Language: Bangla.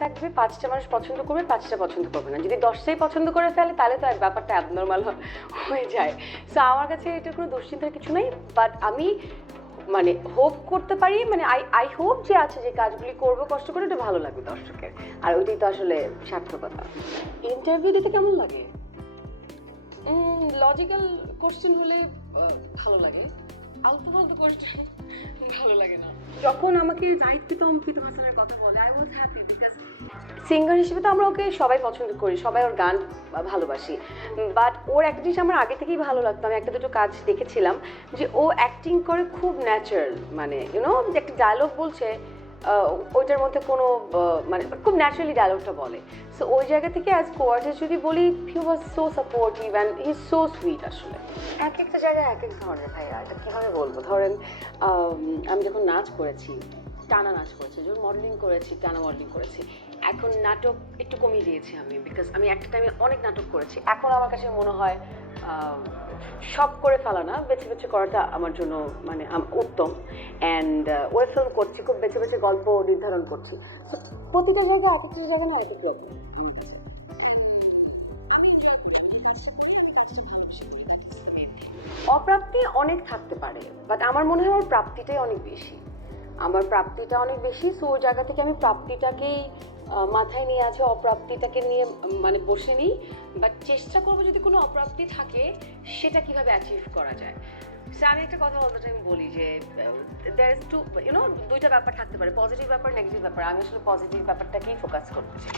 থাকবে, পাঁচটা মানুষ পছন্দ করবে, পাঁচটা পছন্দ করবে না। যদি দশটাই পছন্দ করে ফেলে, তাহলে তো এক ব্যাপারটা অ্যাবনর্মাল হয়ে যায়। সো আমার কাছে এটার কোনো দুশ্চিন্তার কিছু নেই বাট আমি মানে হোপ করতে পারি মানে আই আই হোপ যে আছে যে কাজগুলি করব, কষ্ট করে এটা ভালো লাগবে দর্শকের। আর ওইটাই তো আসলে সার্থকতা। ইন্টারভিউ দিতে কেমন লাগে? লজিক্যাল কোশ্চেন হলে ভালো লাগে। আলতু ফালতু কোয়েশ্চেন ভালো লাগে না। যখন আমাকে জাহিদ প্রীতম প্রীতম হাসানের কথা বলে I was happy because singer হিসেবে তো আমরা ওকে সবাই পছন্দ করি সবাই ওর গান ভালোবাসি। বাট ওর একটা জিনিস আমার আগে থেকেই ভালো লাগতো আমি একটা দুটো কাজ দেখেছিলাম যে ও অ্যাক্টিং করে খুব ন্যাচারাল মানে ইউনো যে একটা ডায়লগ বলছে ওইটার মধ্যে কোনো মানে খুব ন্যাচারালি ডায়লগটা বলে। সো ওই জায়গা থেকে অ্যাজ কোয়ার্টার যদি বলি he was so supportive and he so sweet আসলে। এক একটা জায়গায় এক এক ধরনের ভাইয়া, এটা কীভাবে বলব? ধরেন, আমি যখন নাচ করেছি, টানা নাচ করেছি, যখন মডেলিং করেছি, টানা মডেলিং করেছি, এখন নাটক একটু কমিয়ে দিয়েছি আমি বিকজ আমি একটা টাইমে অনেক নাটক করেছি। এখন আমার কাছে মনে হয় সব করে ফেলা না, বেছে বেছে করাটা আমার জন্য মানে উত্তম। অ্যান্ড ওয়েব ফিল্ম করছি, খুব বেছে বেছে গল্প নির্ধারণ করছি। প্রতিটা জায়গায় এক একটা জায়গায় না এক অপ্রাপ্তি অনেক থাকতে পারে বাট আমার মনে হয় আমার প্রাপ্তিটাই অনেক বেশি। আমার প্রাপ্তিটা অনেক বেশি সো ওই জায়গা থেকে আমি প্রাপ্তিটাকেই মাথায় নিয়ে আছে, অপ্রাপ্তিটাকে নিয়ে মানে বসে নিই। বাট চেষ্টা করব যদি কোনো অপ্রাপ্তি থাকে, সেটা কীভাবে অ্যাচিভ করা যায়? সে আমি একটা কথা বলতে টাইম বলি যে দ্যার ইজ টু ইউনো দুইটা ব্যাপার থাকতে পারে পজিটিভ ব্যাপার নেগেটিভ ব্যাপার। আমি আসলে পজিটিভ ব্যাপারটাকেই ফোকাস করতে চাই